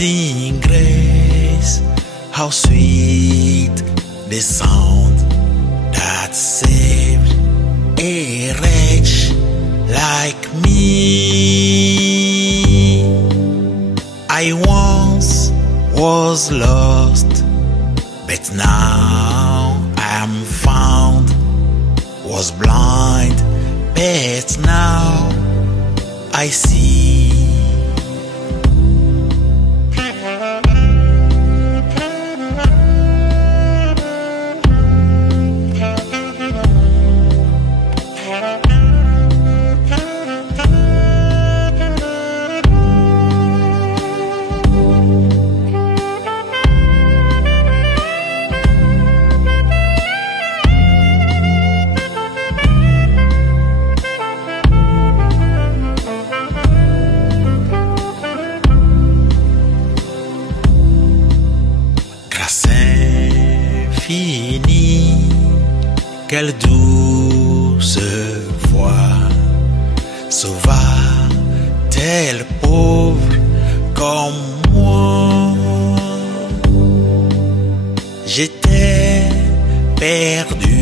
Amazing grace, how sweet the sound that saved a wretch like me. I once was lost, but now I'm found. Was blind, but now I see. Fini, quelle douce voix sauva tel pauvre comme moi. J'étais perdu